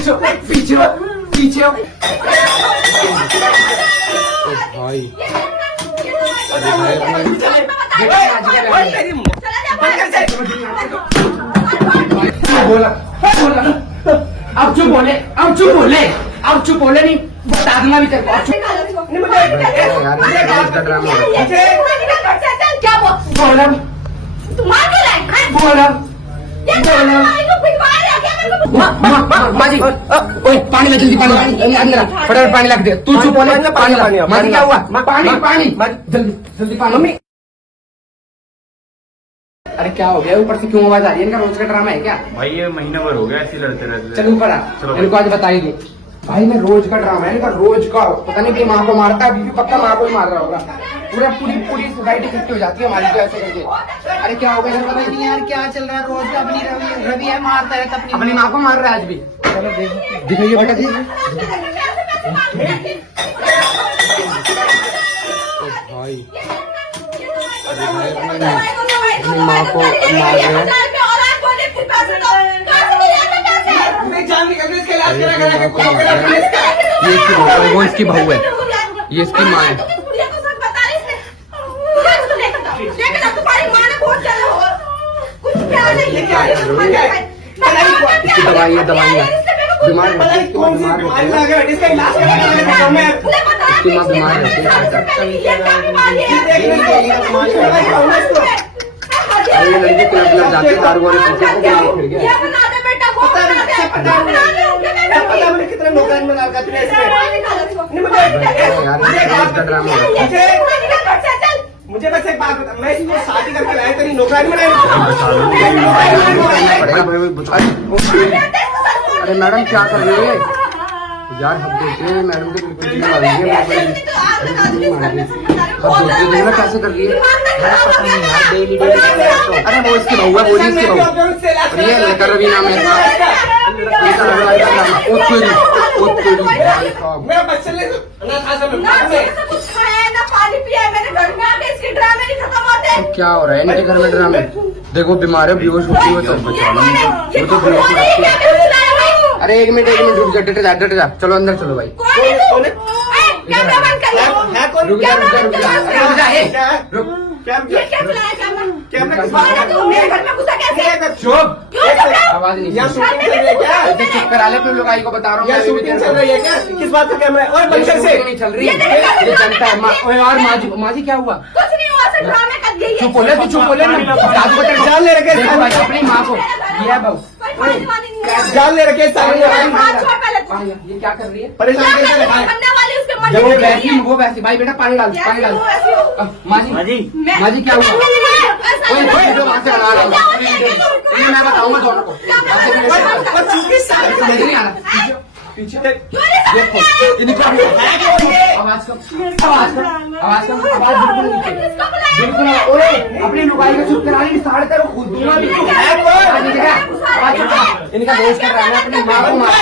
पीछे पीछे पीछे भाई बोला अब चुप बोले नहीं बता दूंगा भी तेरे को क्या बोला माजी ओए पानी में जल्दी पानी अंदर फटाफट पानी रख दे तू चुप बोले पानी माजी क्या हुआ पानी जल्दी पानी अरे क्या हो गया ऊपर से क्यों आवाज आ रही है इनका रोज का ड्रामा है क्या भाई ये महीना भर हो गया ऐसे लड़ते रहते। चल ऊपर आ इनको आज बताइए भाई मैं रोज का ड्रामा है इनका रोज का पता नहीं कि माँ को मारता है अभी पक्का माँ को ही मार रहा होगा पूरी सोसाइटी इकट्ठी हो जाती है हमारी तो ऐसे करके। अरे क्या हो गया पता नहीं यार क्या चल रहा है रोज का अपनी रवि है मारता है अपनी माँ को मार रहा है आज भी। चलो दिखाइए बेटा जी भाई अपनी माँ को मार रहे हैं वो इसकी बहू है ये इसकी माँ है। दवाइयाँ बीमार इसकी माँ बीमार रहती है लड़की क्लब जाती है दारू वाले कितना नुकसान बना मुझे बस एक बात बता मैं इसको शादी करके लाया तेरी नौकरानी बनाई। अरे मैडम क्या कर रही है यार हम देखते मैडम को बिल्कुल कैसे कर रही है। अरे वो इसकी बहू है बोली इसकी बहू ये लेकर रवि नाम है मेरा बच्चे क्या हो रहा है इनके घर में ड्रामे देखो बीमार है बेहोश होती है वो तो अरे एक मिनट रुक जा डट जा चलो अंदर चलो भाई आवाज नहीं चुप करा ले फिर लोग आई को बता रहा हूँ चल रही है क्या किस बात का कैमरा और बंकर से नहीं चल रही है जनता है और माजी क्या हुआ चुप बोले तू चुप बोले जान ले रखे अपनी माँ को ये बहू जान ले रखे ये क्या कर रही है परेशान जब वो वैसी भाई बेटा पानी डाल माजी क्या हुआ मैं बताऊंगा दोनों को पीछे आवाज बिल्कुल अपनी लुगाई को चुप करा साढ़े तेरे खुद इनका दोस्त कर रहा है अपनी माँ को मार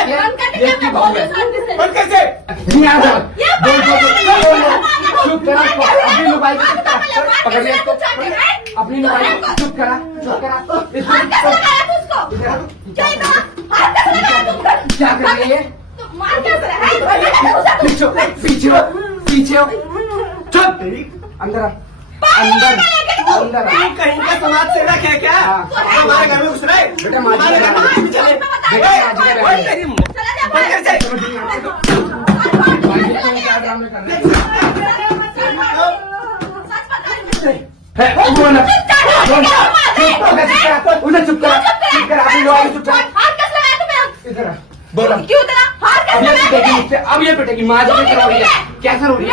के चुप करा अपनी लुगाई को पकड़ लिया अपनी लुगाई को चुप करा क्या कर रही है पीछे चुप अंदर कहीं का समाज सेवा क्या हमारे घर में घुस रहा है बेटा चुप कर बोला क्यों अब ये पिटेगी माँ जी क्या हो रही है कैसा हो रही है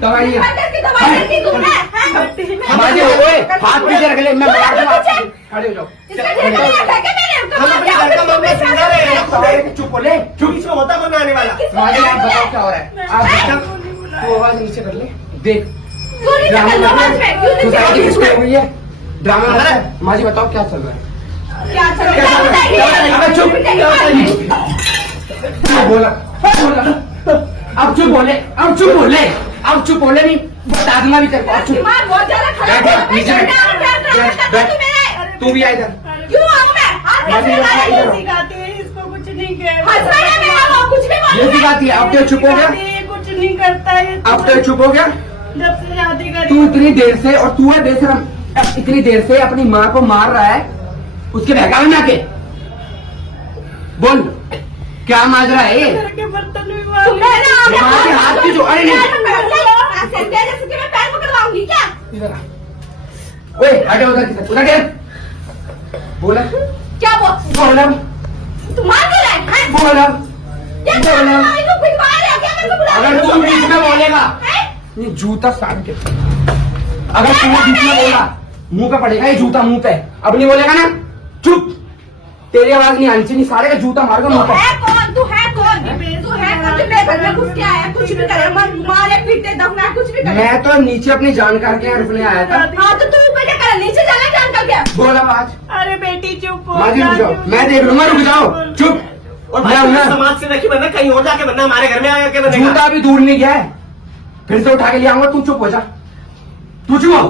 दवाई हाथ पीछे रख ले मैं खड़े हो जाओ चुप बोले चुप इसमें होता कौन आने वाला बताओ क्या हो रहा है आप तू आवाज नीचे कर ले देख ड्रामा माजी बताओ क्या चल रहा है चुप बोला अब चुप बोले नहीं बता दूंगा भी तेरे को। चुप। दिमाग बहुत ज्यादा खराब बैठ, है। नीचे बैठ। बैठ, बैठ, बैठ, बैठ। तू भी आ इधर। क्यों आऊं मैं? हाथ माजी, कैसे लगाई? इधर आओ। सिखाती है, इसको कुछ नहीं कहता। हस्बैंड है मेरा, वो कुछ नहीं ये बोलता। सिखाती है। अब तो चुप हो गया। सिखाती है, कुछ नहीं करता है। अब तो चुप हो गया। जब से शादी करी तू इतनी देर से, और तू है बेशरम, इतनी देर से अपनी माँ को मार रहा है उसके बहकावे में आके। बोल क्या माजरा है ये? घर के बर्तन भी मैंने आगे माँ के हाथ की जो, अरे नहीं ऐसे तेरे से मैं पैर पकड़वाऊंगी क्या? इधर आ। ओए हटे उधर की तरफ, उधर के। बोला क्या बोल? बोला तू मार क्यों रहा है? हैं? बोला ये बोला। भाई को फिर मार रहा है क्या? मेरे को बुला अगर तू बीच में बोलेगा हैं? ये जूता साड़ के, अगर तू बीच में बोला मुंह पे पड़ेगा ये जूता, मुंह पे। अब नहीं बोलेगा ना, चुप। तेरी आवाज नहीं आनी चाहिए, सारे का जूता मार तू मुंह पे। है कौन? तू है कौन? तू है कौन? जो मेरे घर में घुस के आया, कुछ भी करे, मारे पीटे दफना, कुछ भी करे। मैं तो नीचे अपनी जानकार के यहाँ रुकने आया था। हाँ तो तू ऊपर क्या कर? नीचे जाना जान कर क्या? बोला बात। अरे बेटी चुप हो माजी रुक जाओ, मैं देख लूंगा, रुक जाओ, चुप। और मैं भाई हूं। समाज से नहीं बनना, कहीं और जाके बनना, हमारे घर में आके बनेगा। जूता भी दूर नहीं गया है, फिर से उठा के ले आऊंगा। तू चुप हो जा, तू चुप हो।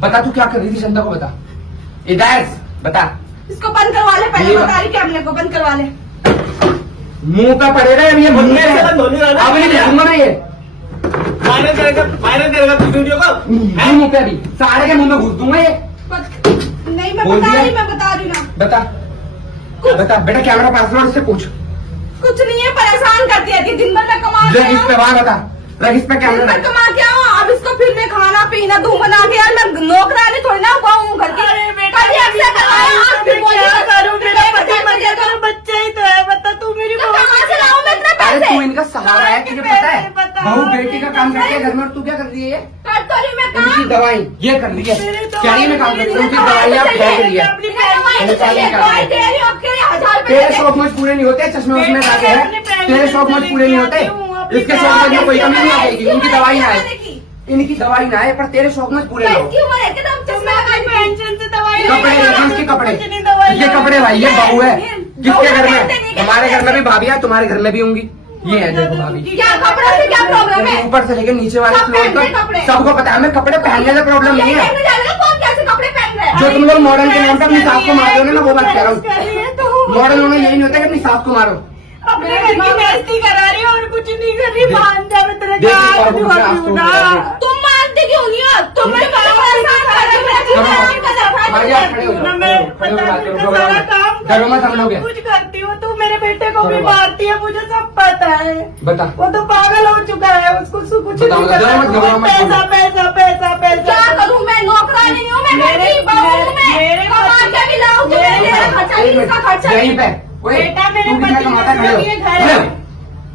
बता तू क्या कर रही थी? चंदा को बता, इधर बता। इसको बंद करवा ले पहले, ये बता रही क्या? हमने को बंद करवा ले। मुंह पे पड़ेगा अब ये, मुंह में मुंह से बंद होने वाला है। अब नहीं देखूंगा मैं ये। वायरल करेगा तू वीडियो को, ये मुंह पे अभी सारे के मुंह में घुस दूंगा ये। नहीं मैं बोल बता दिया? रही, मैं बता रही ना। बता बता बेटा, कैमरा पासवर्ड से पूछ। कुछ नहीं है, परेशान करती है कि दिन भर मैं कमा के रख इस पे आऊं, वहां बता, रख इस पे दिन कैमरा भर रख। कमा के आऊं, अब इसको फिर मैं खाना पीना दूं बना के। यार मैं नौकरानी थोड़ी ना हुआ हूँ घर की। अरे बेटा, कभी अक्सर करवाया, आज भी बोली क्या करूं? मेरा मेरे पति मर गया, करो। बच्चा ही तो है। बता तू मेरी तो कहाँ से लाऊं मैं इतने अरे पैसे? तू इनका सहारा है, तुझे पता है? बता। बहू बेटी का काम करती है घर में, और तू क्या कर रही है? कर तो रही मैं उनकी काम। दवाई ये कर रही है, मेरी दवाई क्या में काम करती है? उनकी दवाई दवाइयाँ तो फेंक चाहिए, रही है। अपनी मैं दवाई पहले तो चाहिए, चालू कर दवाई दे। दे रही हूँ, आपके लिए 1000 रुपए तेरे दे शौक मुझ पूरे नहीं होते, चश्मे उसमें बेटा, जाते मैं हैं। अपने पैसे तेरे शौक मुझ पूरे नहीं होते, लेके आती हूँ, अपनी इसके शौक में कोई कमी नहीं आएगी। इनकी दवाई ना पैसे है, की। इनकी दवाई ना है, पर तेरे शौक में पूरे ना हो। इसकी उम्र है कि तुम चश्मा लगा के पेंशन से दवाई कपड़े लेके देखो, इसके कपड़े, कुछ नहीं, दवाई ये कपड़े भाई, ये बहू है। किसके घर में? नहीं, हमारे घर में भी भाभी है, तुम्हारे घर में भी होंगी। ये है देखो भाभी, क्या कपड़ों से क्या प्रॉब्लम है? ऊपर से लेकर नीचे वाले सब फ्लोर पहनते कपड़े। तक सबको पता है। हमें कपड़े पहनने से प्रॉब्लम नहीं है। देखने जाने का कौन कैसे कपड़े पहन रहे हैं? जो तुम लोग मॉडर्न के नाम पे अपनी सास को मार रहे हो ना, वो बात कह रहा हूँ। मॉडर्न होना यही नहीं होता कि अपनी सास को मारो। अपने घर की बेइज्जती करा रही है और कुछ नहीं कर रही। मान जा, मैं तेरे देख, काम एक बार भी मुझे होती आज हूँ तो ना। बता। तुम मानते क्यों नहीं हो? तुम मेरे को परेशान कर रहे हो, मेरा जीवन मारिया, खड़े हो जाओ, ना मैं खड़े हो जाओ, पता खड़े हो जाओ, सारा काम डरो मत हम लोग हैं। कुछ करती हूँ। तू मेरे बेटे को भी खड़े हो जाओ। मारती है, मुझे सब पता है। बता वो तो पागल हो चुका है, उसको कुछ बताओ, नहीं जरा मत घबराओ, मत पैसा बोलो। पैसा पैसा पैसा। क्या करूं मैं? नौकरानी नहीं हूँ मैं, घर की बहू हूँ मैं। मेरे कमा के भी लाऊं तो मेरा खर्चा नहीं, इसका खर्चा यहीं नहीं। पे। ओए, बेटा, मेरे तू कितना पति कमाता का है? ये घर खड़े है। हो।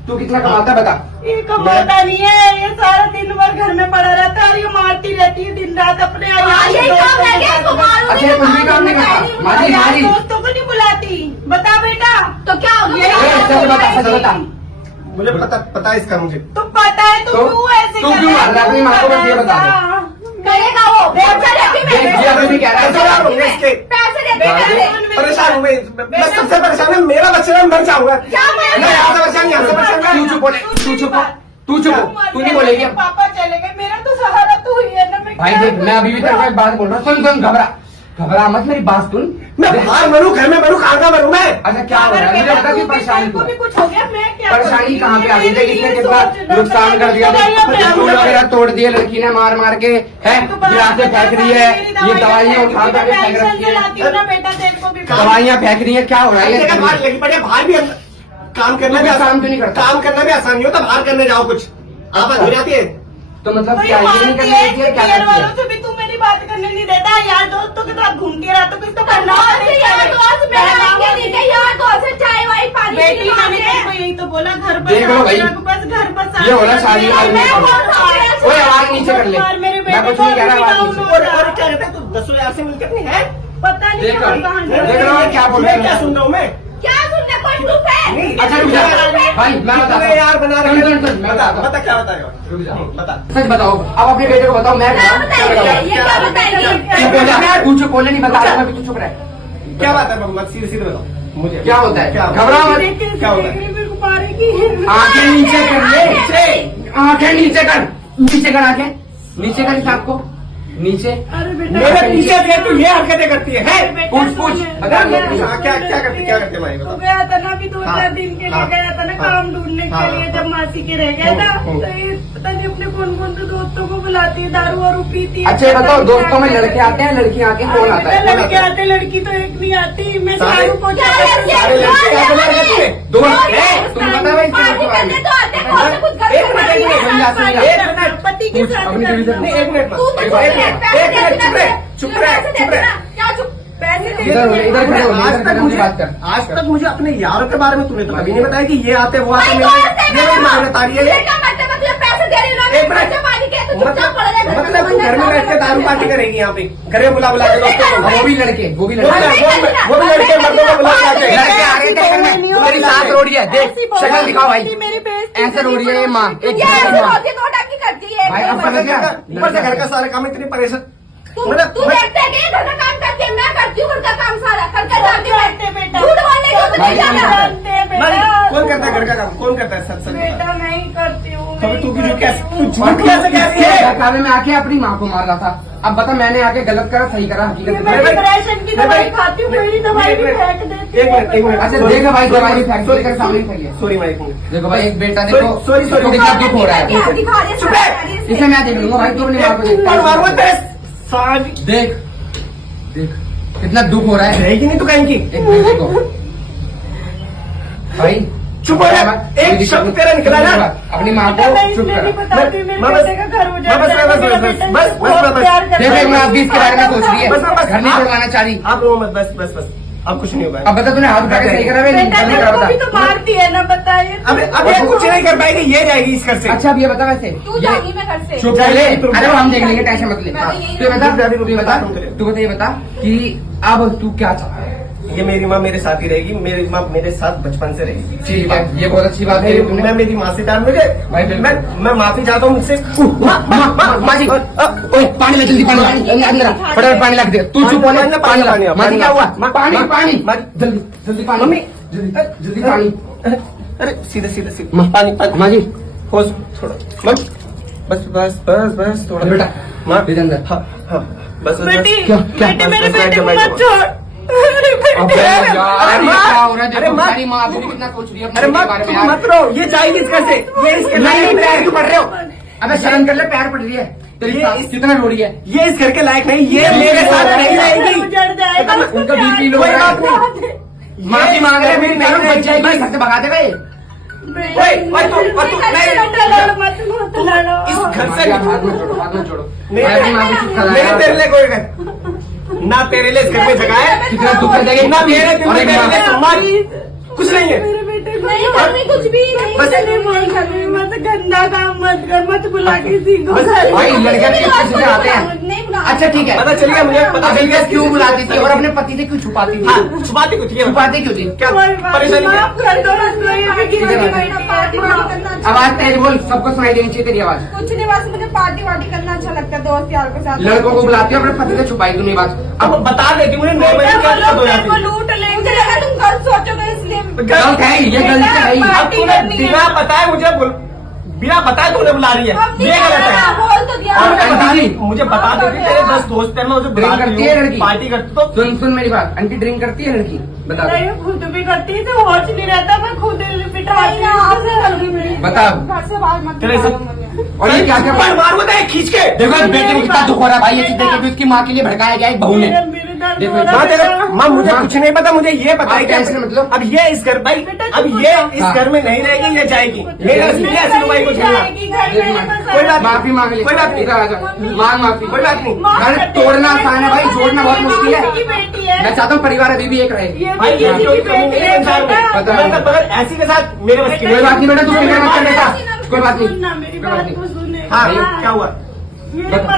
तू कितना कमाता है बता। ये कमाता नहीं है, ये सारा दिन भर घर में पड़ा रहता है और ये मारती रहती है दिन रात अपने हाँ, यही काम है क्या? इसको मारूंगी अच्छा, तो कुछ भी काम नहीं करता। मारी यार मारी। दोस्तों को नहीं बुलाती। बता बेटा, तो क्या हो गया? ए, सच बता, सच बता। मुझे पता है इसका मुझे। तो पता है तो क्यों ऐसे तू क्यों मार रहा है? अपनी माँ को बस ये बता दे। करेगा वो, पैसे देती देख, ये मैं, अभी भी कह रहा है। परेशान हूँ मैं इसके, पैसे देती मैं। परेशान हूँ मैं सबसे परेशान है। मेरा बच्चा, मैं मर जाऊंगा। क्या मैं- मैं यहाँ से परेशान, यहाँ से परेशान। तू चुप बोले, तू चुप हो, तू चुप हो, तू नहीं बोलेगी अब। पापा चले गए, मेरा तो सहारा तू ही है ना। मैं भाई क्या देख, मैं अभी भी तेरे को एक बात बोल रहा हूँ, सुन घबरा मत, मेरी बात सुन। मैं बाहर मरूँ, घर में मरूँ, कहाँ का मरूँ मैं? अच्छा क्या हो रहा है? मुझे बता कि परेशानी को क्यों भी है? कुछ हो गया, मैं क्या परेशानी करूं? कहाँ पे आ गई? देख, इसने ये कितना सोचना नुकसान कर दिया, दवाइयाँ देख, पे स्टूल आऊंगा। वगैरह तोड़ दिए लड़की ने मार के, है गिलासें फेंक रही है, ये दवाइयाँ उठा कर फेंक रखी है, दवाइयाँ फेंक रही है। क्या हो रहा है? जगह बाहर लगी पड़ी है, बाहर भी काम करना भी तू काम आसान क्यों नहीं करता? काम करना भी आसान नहीं होता। बाहर करने जाओ कुछ, आप हो जाती है। तो मतलब तो क्या ये ये नहीं मानती करनी है चाहिए? कि क्या पियर करती वालों है? से भी तू मेरी बात करने नहीं देता। यार दोस्तों के साथ घूमती रहा तो कुछ तो करना यार दोस्त मेरा लड़के नहीं के यार दोस्त से चाय वाय पानी बेटी पीने मैंने वाले हैं। तेरे को यही तो बोला, घर पर देख लो भाई, बस घर पर ये हो रहा शादी वाली मैं में। बहुत सारे- ओए आवाज नीचे कर ले, मेरे मैं कुछ नहीं कह रहा, आवाज नीचे। और क्या कहता है तू? 10,000 से मिलकर नहीं है? पता नहीं देख कहाँ लो, कहाँ देख लो और क्या बोल रहे मैं क्या हैं। सुन रहा हूँ मैं? क्या सुनने कोई ग्रुप है? नहीं, अच्छा रुक जा भाई, मैं बताता कितने यार बना रहे सुन, हैं? सुन, मैं बता बताता बता क्या बताएगा? रुक जा। बता। सच बताओ, अब अपने बेटे को बताओ, मैं क्या बताऊं? क्या बताएगी? बताऊं? ये क्या बताएगी? चुप हो जा, तू चुप बोले नहीं बता रहा, मैं भी तू चुप रह। क्या बात है मोहम्मद? सीधे सीधे बताओ मुझे। क्या होता है? क्या घबरा मत। क्या होता है? मेरे को पारेगी। आंखें नीचे कर ले, आंखें नीचे कर। नीचे कर आके, नीचे कर हिसाब को, नीचे। अरे बेटा मेरे पीछे से तू ये हरकतें करती है पूछ पूछ बता क्या करते भाई तू बताओ। गया था ना अभी 2-4 हाँ, दिन के लिए हाँ, गया था ना हाँ, काम ढूंढने हाँ, के लिए, हाँ, जब मासी के रह गया था हम्म, तो ये पता नहीं अपने कौन कौन से दोस्तों को बुलाती है, दारू वारू पीती है। अच्छा ये बताओ, दोस्तों में लड़के आते हैं लड़कियां आती हैं, कौन आता है? लड़के आते, लड़की तो एक नहीं आती। मैं सारे- सारू को सारे लड़के क्या बना रहे थे? दो तुम बता भाई पार्टी करने तो आते हैं, कौन सा कुछ घर एक में मिनट, एक मिनट, बनाती है? एक मिनट, पति के पूछ, साथ अपनी बीवी से करना। नहीं, एक मिनट तू तो एक चुप मिनट, रह, पैसे एक मिनट, चुप रह, तू चुप रह, पैसे चुप दे रह। देना। क्या चुप? पैसे दे इधर देना। इधर खड़े हो, आज इधर तक खड़े हो, मुझे बात कर। आज तक मुझे अपने यारों के बारे में तूने तो कभी नहीं बताया कि ये आते वो आते भाई, मेरे कौन से ये मेरी मांगने तारी है ये। तुझे क्या मतलब है? तुझे पैसे दे रही हूँ, एक मिनट। खर्चा पानी के, तू चुपचाप पड़ जा, घर में मतलब तू घर में बैठ के दारू पार्टी करेगी यहाँ पे, घरे बुला बुला के दोस्तों को। वो भी लड़के, वो भी वो भी लड़के, वो भी लड़के मर्दों को बुला बुला के। लड़के आ रहे थे घर में, मेरी सास रो रही है, देख ऐसी बहुत शक्ल दिखाओ भाई, मेरी बेइज्जती ऐसे रो रही है ये माँ, एक ये ऐसे माँ। होती है, नोटा की करती है। भाई, अब समझ गया? ऊपर से घर का सारा काम इतनी परेशान तू मतलब तू देखते है कि घर का काम करती है, मैं करती हूँ घर का काम सारा, करके जाती हूँ। जानते बेटा। झूठ बोलने की तो भाई, नहीं जाना। जानते हैं भाई, बेटा। कौन करता है घर का काम? कौन करता है? सच सच बता। बेटा मैं ही करती हूँ। कभी तू भी मैं ही जो कैसे करती तू हूँ। झूठ कैसे कहती है? बहकावे में आके अपनी माँ को मार रहा था, अब बता मैंने आके गलत करा सही करा, हकीकत मैं बता। डिप्रेशन की दवाई खाती हूँ, मेरी दवाई भी फेंक देती एक मिनट, एक मिनट। अच्छा देखो भाई, दवाई फेंक देकर सामने खाइए। सॉरी मैं एक मिनट। देखो भाई, एक बेटा Sorry, देखो, sorry, sorry. इसको कितना दुख हो रहा क्या है, दिखा रही है? चुप रह। इसे मैं देख लूंगा भाई, तू अपनी माँ को देख। पर मारो तेरे साथ देख देख कितना दुख हो रहा है रहेगी नहीं तो कहेंगी। एक बेटे को भाई। चुप हो जा, एक शब्द तेरा निकला ना। अपनी माँ बेटा, मैं को चुप इसलिए नहीं करा। बताती, मेरे मैं बस- बेटे का घर उजाड़ मैं बस- जाएगा, बस- मेरा बस- बेटा बस- मुझसे बस- बहुत बस- प्यार करता देखो है। एक आप 20 के बारे में सोच रही है, बस- बस- घर नहीं छोड़वाना चाह रही। आप लोग मत बस बस बस अब कुछ नहीं होगा। अब बता तूने हाथ उठा के सही करा मैं बेटा नहीं तेरे करा को भी तो बता। मारती है ना, बताइए। अब ये कुछ नहीं कर पाएगी, ये जाएगी इस घर से। अच्छा अब ये बता वैसे तू जाऊंगी मैं घर से। चुप रह, अरे वो हम देख लेंगे, टेंशन मत ले। मैं तो यही तू ये बता, रुक, तू ये बता, रुक, रुक। तू बता ये बता कि अब तू क्या चाहता है? ये मेरी माँ मेरे साथ ही रहेगी, मेरी माँ मेरे साथ बचपन से रहेगी। ठीक है, ये बहुत अच्छी बात है मैं मेरी माँ से प्यार मुझे भाई, बिल्कुल। मैं माफी चाहता हूँ मुझसे। माँ जी, ओए पानी ला जल्दी, पानी ला, अंदर आ, फटाफट पानी ला के दे। तू चुप होने, पानी ला। माँ जी क्या हुआ? पानी पानी जल्दी जल्दी पानी, मम्मी। जल्दी पानी। अरे सीधे सीधे सीधे माँ पानी पानी माँ जी होश थोड़ा माँ बस बस बस बस थोड़ा बेटा माँ इधर अंदर। हाँ हाँ बस बस बेटी क्या- क्या? बेटी मेरे बस- बस- बेटे को बस- मत बस- छोड़। अरे अबे बेटे यार, अरे ये माँ, क्या हो रहा है? अरे देखो माँ, सारी माँ अभी भी कितना सोच रही है अपने अरे बेटे माँ के बारे में तुम यार। मत रो, ये जाएगी इस घर से, ये इसके नहीं लायक पैर नहीं क्यों पड़ रहे हो? अबे शर्म कर ले, पैर पड़ रही है तेरी ये सास इस- कितना रो रही है। ये इस घर के लायक नहीं, ये मेरे साथ नहीं रहेगी। उजड़ जाएगा। उनका बीपी लो कोई रहा बात है। नहीं। माफी मांग रहे हैं, मेरी नहीं, बहन नहीं, बच जाएगी, नहीं। घर से भगा देगा ये। ओए, ओए, तू नहीं बेटा लड़ मत लड़ो। इस घर से हाथ मत जोड़ो, हाथ मत जोड़ो। मेरे मैं अपनी माँ को चुप करा मेरे रहा तेरे हूँ। लिए कोई घर ना तेरे लिए इस घर में जगह है, कितना दुख है देगी ना मेरे दिल और में एक तेरे लिए माँ। सम्मान कुछ नहीं है। मेरे बेटे को नहीं करनी कुछ भी नहीं बस- करनी, नहीं करनी, मत गंदा काम मत कर, मत बुला किसी को। बस- भाई लड़के किसी से आते हैं। नहीं बुला। अच्छा ठीक है, पता चल गया मुझे, पता चल गया क्यों बुलाती थी और अपने पति से क्यों छुपाती थी? हाँ, छुपाती कुछ नहीं है। छुपाती क्यों थी? क्या कोई बात परेशानी नहीं, क्या? माफ कर दो मुझको, ये भी ठीक है, किसी भाई। बेटी पार्टी है। वार्टी करना अच्छा आवाज लगता तेज है। बोल, सबको सुनाई देनी चाहिए तेरी आवाज। कुछ नहीं, बस मुझे पार्टी वार्टी करना अच्छा लगता है दोस्त यार के साथ। लड़कों को बुलाती है, अपने पति से छुपाई तूने बात। अब बता देती मुझे नॉर्मली बेटा, क्या वो दिक्कत हो लोग तेरे को जाती लूट मुझे लेंगे। लगा तुम गलत सोचोगे इसलिए। गलत है ये, गलत है ही। अब तूने बिना बताए मुझे बिना बताए तूने बुला रही है, अब ये गलत है। बोल तो दिया। और आंटी जी। मुझे बता देती तेरे 10 दोस्त है, मैं उसे ड्रिंक करती है लड़की? पार्टी करती तो सुन सुन मेरी बात, आंटी ड्रिंक करती है लड़की? बता दो। नहीं, खुद भी करती है, तो होश नहीं रहता, मैं खुद बिठाई ना आपसे गलती मेरी। बताओ। घर से बाहर मत तेरे से- निकालो मुझे। और ये क्या क्या पर मारूंगा तो एक खींच के। देखो इस बेटे को कितना दुख हो रहा है भाई, ये चीज देख के उसकी माँ के लिए भड़काया गया एक बहू ने। मेरे दर्द देखो, हो रहा माँ है, तेरे बेटा। माँ मुझे कुछ नहीं पता, मुझे ये आप बताइए टेंशन मत लो। अब ये इस घर भाई अब ये इस घर में नहीं रहेगी, ये जाएगी मेरे इसलिए ऐसी भाई को झेलना। जाएगी, घर में नहीं बस कोई बात माफी मांग ले, कोई बात नहीं। इधर आ जा, मांग माफी। कोई बात नहीं। घर तोड़ना आसान है भाई, जोड़ना बहुत मुश्किल है। की बेटी है, मैं चाहता हूँ परिवार अभी भी एक रहे। ये भाई भी ये किसी जो की कमी बेटी नहीं है, है संसार में, पता मैं नहीं। मगर ऐसी के साथ मेरे बस की कोई बात नहीं बेटा, तू फिक्र मत कर बेटा, कोई बात नहीं। सुनना मेरी कोई बात बात नहीं। को सुने। हाँ क्या हुआ?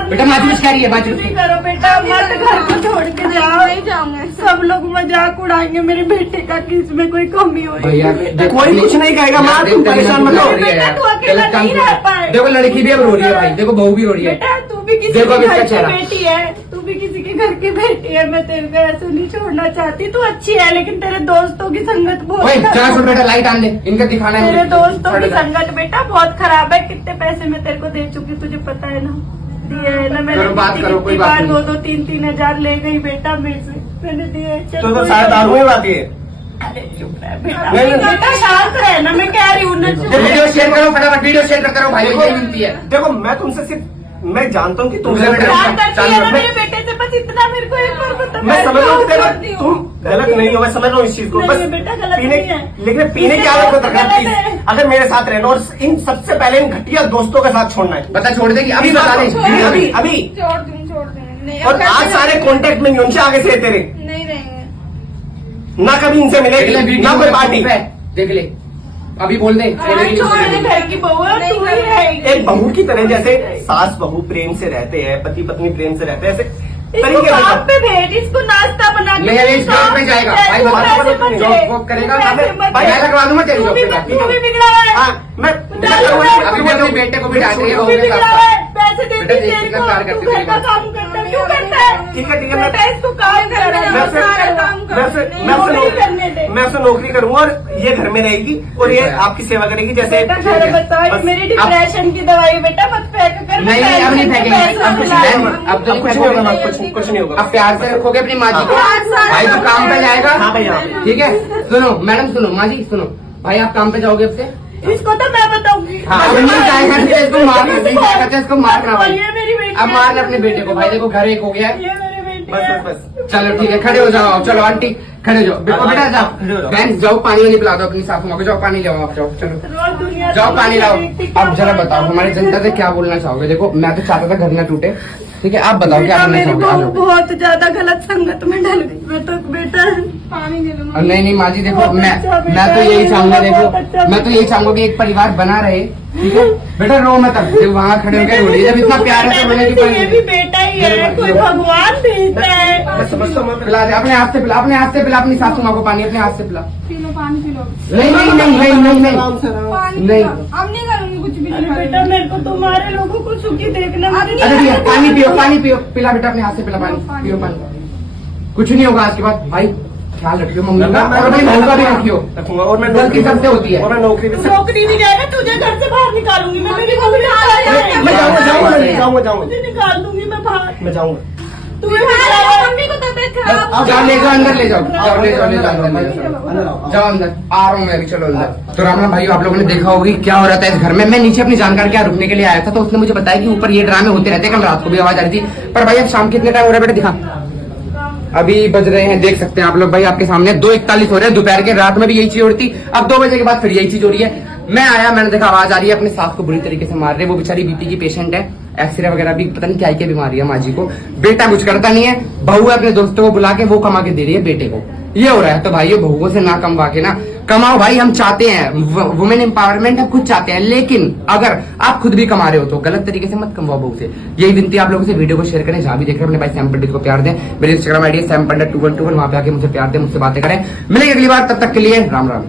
बेटा माजी कुछ कह रही है, माजी कुछ नहीं करो बेटा, मत घर को छोड़ के जाओ। नहीं जाऊंगे। सब लोग मजाक उड़ाएंगे मेरे बेटे का कि इसमें कोई कमी हुई। भैया कोई कुछ नहीं कहेगा माँ, तुम परेशान मत हो। बेटा, तू अकेला गलत काम नहीं कर रहा रह है। पाए। देखो लड़की भी अब रो रही है भाई, देखो बहू भी रो रही है। बेटा तू भी किसी देखो अब के इसका घर की चेहरा। बेटी है, तू भी भी किसी के घर की बेटी है, मैं तेरे को ऐसे नहीं छोड़ना चाहती। तू अच्छी है लेकिन तेरे दोस्तों की संगत बहुत ओए खराब चला छोड़ बेटा, लाइट आन दे, इनका दिखाना है तेरे मुझे। दोस्तों की छोड़ दे। संगत बेटा बहुत खराब है। कितने पैसे मैं तेरे को दे चुकी, तुझे पता है ना। दिए है ना मैंने, करो बात कितनी करो, कोई कितनी बात बार नहीं। 2-2 3-3 हजार ले गई बेटा मेरे से, मैंने दिए। चल तो कोई सारे बात दारू में बात है। अरे चुप रह बेटा, नहीं, नहीं। बेटा शांत रहे ना, मैं कह रही हूँ ना। वीडियो शेयर करो फटाफट, वीडियो शेयर करते रहो भाई, यही विनती है। देखो मैं तुमसे सिर्फ मैं जानता हूँ कि तुम मुझे बेटा- प्यार करती है ना मैं- मेरे बेटे से, बस इतना मेरे को एक बार बता। मैं समझ रहा हूँ कि करती देखो हूँ। तुम गलत नहीं हो, मैं समझ रहा हूँ इस चीज को। नहीं, बस बेटा, गलत पीने नहीं है। लेकिन पीने की आदत मत रखना गलत प्लीज। है। अगर मेरे साथ रहना और इन सबसे पहले इन घटिया दोस्तों के साथ छोड़ना है। बता छोड़ देगी अभी, इस बता बात दे को- अभी अभी छोड़ दूँ नहीं। और आज सारे कॉन्टेक्ट में उनसे आगे से तेरे नहीं रहेंगे। ना कभी इनसे देख ले मिलेगी वीडियो ना कोई में पार्टी। proof है, देख ले अभी बोल दे अरे छोड़ दे, घर की बहू है और तू ही रहेगी। एक बहू की तरह जैसे सास बहू प्रेम से रहते हैं, पति पत्नी प्रेम से रहते हैं, ऐसे इसको तरीके से काम पे भेज, इसको नाश्ता बना के नहीं, दे, इस जॉब पे जाएगा भाई, तू बता पैसे दो, मत जॉब दे, वॉब करेगा, तू पैसे मत भाई दे। मैं लगवा दूंगा तेरी तू जॉब भी पे। तू भी बिगड़ा है। हाँ मैं अभी मैं अपने बेटे को भी डांट रही है, तू बहू भी के बिगड़ा साथ। है, पैसे देती बेटा, देख तेरे कितना को, प्यार तू करती घर तेरी का बात। काम करता है, क्यों करता है? ठीक है बेटा इसको काम कर रहा है, मैं फिर- सारा काम नौकरी करने दे। मैं उसे नौकरी करूंगा और ये घर में रहेगी और ये आपकी सेवा करेगी जैसे बेटा घर बताओ, ये बस- मेरी डिप्रेशन की दवाई बेटा मत फेंक कर। नहीं नहीं अब नहीं फेंकेंगे, अब कुछ नहीं होगा, अब तो नहीं कुछ नहीं होगा, फेंकोगे। कुछ नहीं होगा। अब प्यार से रखोगे अपनी माँ जी को, हाँ। भाई तो काम पे जाएगा। हाँ भैया। ठीक है सुनो मैडम, सुनो माँ जी सुनो, भाई आप काम पे जाओगे अब से। इसको तो मैं बताऊंगी। हाँ अब नहीं जाएगा तो इसको मारना, नहीं जाएगा तो इसको मारना और भाई। ये मेरी बेटी अब मारना अपने बेटे को भाई, देखो घर एक हो गया है। ये मेरी बेटी बस है। बस बस चलो ठीक है खड़े हो जाओ, चलो आंटी खड़े हो जाओ, बेटा बेटा जाओ, खड़े हो जाओ। बहन जाओ पानी वानी पिला दो अपनी सासू माँ को, जाओ पानी लाओ आप, जाओ चलो रोज दुनिया जाओ पानी लाओ। देखती अब जरा बताओ हमारी जनता से क्या बोलना चाहोगे? देखो मैं तो चाहता था घर ना टूटे, ठीक है आप बताओ क्या बेटा बोलना मेरी चाहोगे? आ बहू जाओ। बहुत ज्यादा गलत संगत में डल गई। मैं तो बेटा पानी दे दो। और नहीं नहीं माँ जी देखो बहुत मैं अच्छा बेटा मैं तो यही है, चाहूंगा, बहुत देखो अच्छा मैं तो यही चाहूंगा कि एक परिवार बना रहे, ठीक है बेटा रो मत, अब जब वहाँ खड़े होकर रो रही है, जब इतना प्यार है तो रोने की ये भी बेटा ही है, कोई भगवान भेजता है। मैं समझता हूँ पिला दे, अपने हाथ से पिला, अपने हाथ से पिला अपनी सासू माँ को पानी, अपने हाथ से पिला। पी लो पानी पी लो। नहीं नहीं नहीं नहीं नहीं नहीं पानी नहीं। P low. अब नहीं करूंगी कुछ भी अरे नहीं बेटा मेरे को तुम्हारे लोगों को सुखी देखना मुझे अरे भैया पानी पियो, पानी पियो, पिला बेटा अपने हाथ से पिला पानी, पियो पानी, कुछ नहीं होगा आज के बाद भाई, ख्याल रखियो मम्मी का और अपनी बहू का भी रखियो, रखूंगा और मैं गलती सबसे होती है। और मैं नौकरी भी नौकरी नहीं जाएगा, तुझे घर से बाहर निकालूंगी मैं। मेरी मम्मी मैं जाऊंगा जाऊंगा जाऊंगा तुझे निकाल दूंगी मैं बाहर। मैं जाऊंगा। तू भी मम्मी को तबियत खराब हो जाओ ले जाओ अंदर, ले जाओ जाओ, ले जाओ ले जाओ अंदर, ले जाओ जाओ अंदर, आ रहा हूँ मैं अभी, चलो अंदर। तो राम राम भाई, आप लोगों ने देखा होगी क्या हो रहा था इस घर में। मैं नीचे अपनी जानकारी क्या रुकने के लिए आया था, तो उसने मुझे बताया कि ऊपर ये ड्रामे होते रहते हैं, कल रात को भी आवाज आ रही थी। पर भाई अब शाम कितने टाइम हो रहा है बेटा दिखा, अभी बज रहे हैं देख सकते हैं आप लोग भाई आपके सामने 2:41 हो रहे हैं दोपहर के। रात में भी यही चीज हो रही थी, अब 2 बजे के बाद फिर यही चीज हो रही है। मैं आया, मैंने देखा आवाज आ रही है, अपने सास को बुरी तरीके से मार रहे हैं, वो बेचारी बीपी की पेशेंट है, एक्सरे वगैरह भी पता नहीं क्या क्या बीमारी है माँ जी को। बेटा कुछ करता नहीं है, बहू है अपने दोस्तों को बुला के वो कमा के दे रही है बेटे को, ये हो रहा है। तो भाई बहुओं से ना कमवा के ना कमाओ भाई, हम चाहते हैं वुमेन एम्पावरमेंट, हम खुद चाहते हैं, लेकिन अगर आप खुद भी कमा रहे हो तो गलत तरीके से मत कमवाओ बहू से। यही विनती आप लोगों से, वीडियो को शेयर करें, जहां भी देख रहे हैं अपने भाई सैम पंडित को प्यार दें। मेरी इंस्टाग्राम आईडी है सैम पंडित 2121, वहां पे आके मुझसे प्यार दें, मुझसे बातें करें। मिलेंगे अगली बार, तब तक के लिए राम राम।